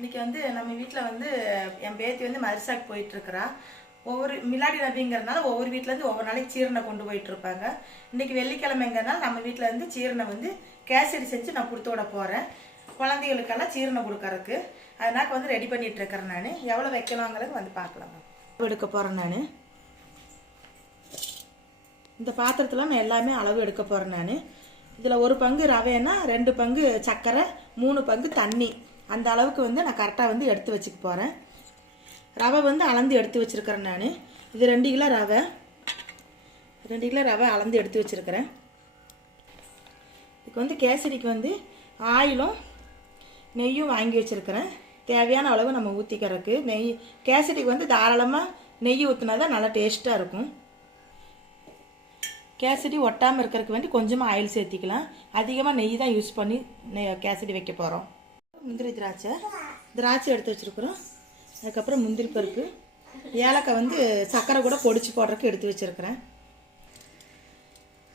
இன்றைக்கி வந்து நம்ம வீட்டில் வந்து என் பேத்தி வந்து மதரசாக்கு போயிட்டுருக்குறா. ஒவ்வொரு மிலாடி நபிங்கிறதுனால ஒவ்வொரு வீட்டிலேருந்து ஒவ்வொரு நாளைக்கு சீரணை கொண்டு போயிட்டுருப்பாங்க. இன்றைக்கி வெள்ளிக்கிழமைங்கிறதுனால நம்ம வீட்டில் வந்து சீரணை வந்து கேசரி செஞ்சு நான் கொடுத்து விட போகிறேன். குழந்தைகளுக்கெல்லாம் சீரணை கொடுக்கறதுக்கு அதனால் வந்து ரெடி பண்ணிகிட்டு இருக்கிறேன். நான் எவ்வளோ வைக்கலாங்கிறது வந்து பார்க்கலாம். எடுக்க போகிறேன். நான் இந்த பாத்திரத்தில் நான் எல்லாமே அளவு எடுக்க போகிறேன். நான் இதில் 1 பங்கு ரவைன்னா 2 பங்கு சர்க்கரை 3 பங்கு தண்ணி அந்த அளவுக்கு வந்து நான் கரெக்டாக வந்து எடுத்து வச்சுக்க போகிறேன். ரவை வந்து அளந்து எடுத்து வச்சுருக்கிறேன். நான் இது 2 கிலோ ரவை 2 கிலோ ரவை அளந்து எடுத்து வச்சுருக்கிறேன். இதுக்கு வந்து கேசரிக்கு வந்து ஆயிலும் நெய்யும் வாங்கி வச்சுருக்கிறேன். தேவையான அளவு நம்ம ஊற்றிக்கிறதுக்கு நெய் கேசரிக்கு வந்து தாராளமாக நெய் ஊற்றினா தான் நல்லா டேஸ்ட்டாக இருக்கும். கேசரி ஒட்டாமல் இருக்கிறதுக்கு வேண்டி கொஞ்சமாக ஆயில் சேர்த்திக்கலாம். அதிகமாக நெய் தான் யூஸ் பண்ணி கேசரி வைக்க போகிறோம். முந்திரி திராட்சை எடுத்து வச்சுருக்குறோம். அதுக்கப்புறம் முந்திரி பருப்பு, ஏலக்காய் வந்து சர்க்கரை கூட பொடிச்சு போடுறதுக்கு எடுத்து வச்சுருக்கிறேன்.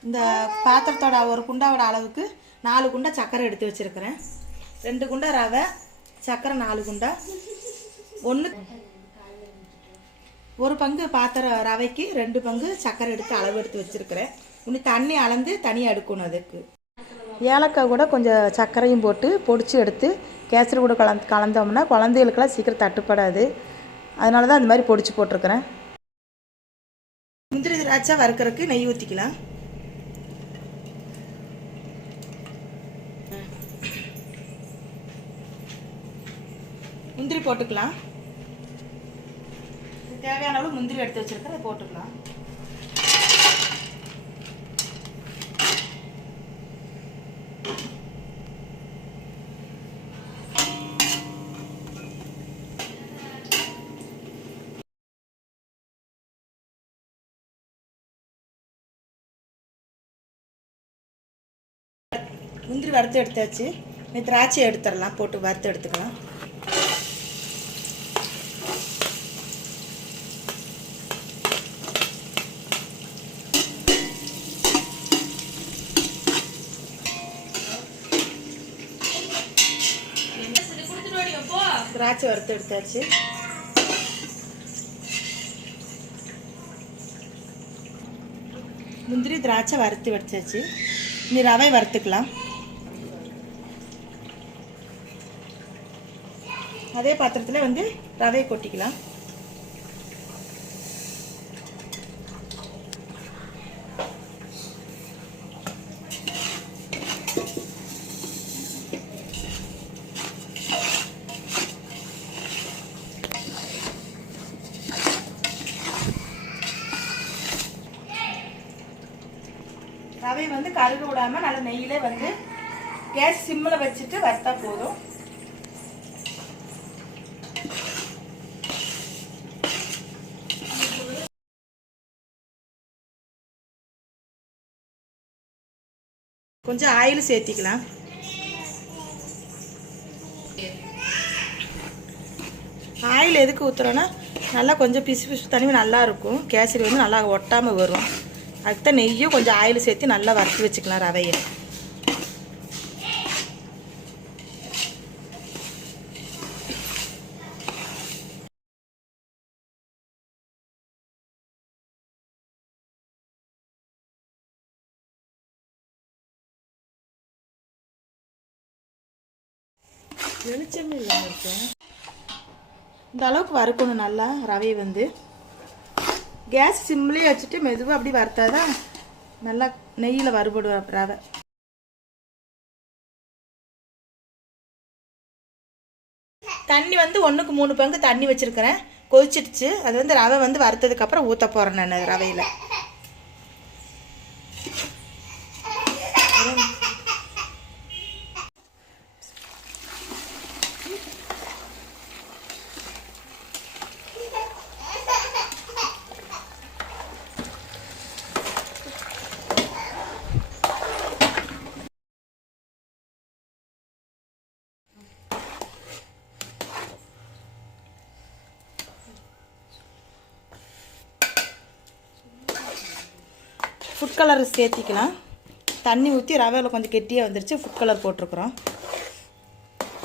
இந்த பாத்திரத்தோட ஒரு குண்டாவோட அளவுக்கு 4 குண்டா சர்க்கரை எடுத்து வச்சுருக்கிறேன். 2 குண்டா ரவை, சர்க்கரை 4 குண்டா, 1 பங்கு பாத்திரம் ரவைக்கு 2 பங்கு சர்க்கரை எடுத்து அளவு எடுத்து வச்சுருக்கிறேன். இன்னும் தண்ணி அளந்து தனியாக எடுக்கணும். அதுக்கு ஏலக்காய் கூட கொஞ்சம் சர்க்கரையும் போட்டு பொடிச்சு எடுத்து கேசரி கூட கலந்தோம்னா குழந்தைகளுக்கெல்லாம் சீக்கிரம் தட்டுப்படாது. அதனால தான் அந்த மாதிரி பொடிச்சு போட்டிருக்கிறேன். முந்திரி திராட்சை வறுக்கிறதுக்கு நெய் ஊற்றிக்கலாம். முந்திரி போட்டுக்கலாம். தேவையான அளவு முந்திரி எடுத்து வச்சிருக்கேன், அதை போட்டுக்கலாம். முந்திரி வறுத்து எடுத்தாச்சு. திராட்சை எடுத்துடலாம், போட்டு வறுத்து எடுத்துக்கலாம். திராட்சை வறுத்து எடுத்தாச்சு. முந்திரி திராட்சை வறுத்து வச்சாச்சு. இனி ரவை வறுத்துக்கலாம். அதே பாத்திரத்தில் வந்து ரவையை கொட்டிக்கலாம். ரவை வந்து கருக விடாமல் நல்ல நெய்யிலே வந்து கேஸ் சிம்மில் வச்சுட்டு வறுத்தா போதும். கொஞ்சம் ஆயில் சேர்த்திக்கலாம். ஆயில் எதுக்கு ஊற்றுறோன்னா நல்லா கொஞ்சம் பிசு பிசு தண்ணி நல்லா இருக்கும். கேசரி வந்து நல்லா ஒட்டாமல் வரும். அதுக்கு தான் நெய்யும் கொஞ்சம் ஆயில் சேர்த்து நல்லா வறுத்து வச்சுக்கலாம் ரவையை. வெளிச்சமே இல்லாமல் இருக்கும். இந்த அளவுக்கு வறுக்கணும் நல்லா ரவையை வந்து. கேஸ் சிம்லேயே வச்சுட்டு மெதுவாக அப்படி வறுத்தாதான் நல்லா நெய்யில் வறுபடும் ரவை. தண்ணி வந்து 1க்கு 3 பங்கு தண்ணி வச்சுருக்கிறேன். கொதிச்சிடுச்சு. அது வந்து ரவை வந்து வறுத்ததுக்கப்புறம் ஊற்ற போகிறேன் நான் ரவையில். ஃபுட் கலர் சேர்த்திக்கலாம். தண்ணி ஊற்றி ரவையில் கொஞ்சம் கெட்டியாக வந்துருச்சு. ஃபுட் கலர் போட்டிருக்குறோம்.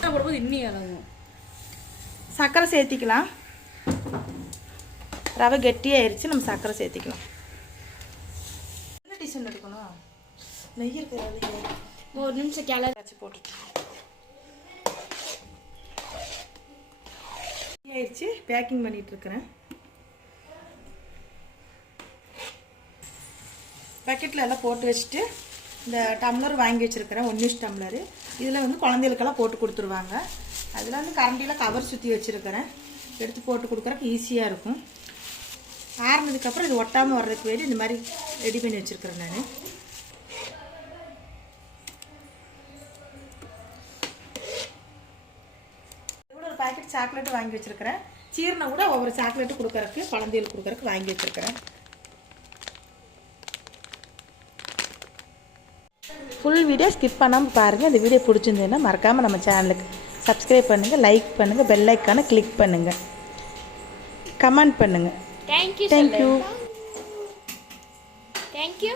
போடும்போது இன்னும் இறங்கும். சர்க்கரை சேர்த்திக்கலாம். ரவை கெட்டியாயிருச்சு, நம்ம சர்க்கரை சேர்த்திக்கலாம். என்ன டிசன் எடுக்கணும்? நெய் இருக்கிற ஒரு நிமிஷம் கிளறி வச்சு போட்டுட்டு ஆயிடுச்சு. பேக்கிங் பண்ணிட்டு இருக்கிறேன். பேக்கெட்டில் எல்லாம் போட்டு வச்சுட்டு இந்த டம்ளர் வாங்கி வச்சுருக்கிறேன், 1 இன்ச் டம்ளரு. இதில் வந்து குழந்தைகளுக்கெல்லாம் போட்டு கொடுத்துருவாங்க. அதில் வந்து கரண்டியில் கவர் சுற்றி வச்சுருக்கிறேன். எடுத்து போட்டு கொடுக்குறக்கு ஈஸியாக இருக்கும். ஆறுனதுக்கப்புறம் இது ஒட்டாமல் வர்றதுக்கு வேண்டி இந்த மாதிரி ரெடி பண்ணி வச்சுருக்கிறேன் நான். இவ்வளோ ஒரு பாக்கெட் சாக்லேட்டு வாங்கி வச்சுருக்கிறேன். சீரணை கூட ஒவ்வொரு சாக்லேட்டு கொடுக்குறக்கு, குழந்தைகளுக்கு கொடுக்குறக்கு வாங்கி வச்சுருக்கிறேன். ஃபுல் வீடியோ ஸ்கிப் பண்ணாமல் பாருங்கள். இந்த வீடியோ பிடிச்சிருந்ததுன்னா மறக்காமல் நம்ம சேனலுக்கு சப்ஸ்கிரைப் பண்ணுங்கள், லைக் பண்ணுங்கள், பெல் ஐக்கானை கிளிக் பண்ணுங்கள், கமெண்ட் பண்ணுங்கள். தேங்க்யூ. தேங்க்யூ. தேங்க்யூ.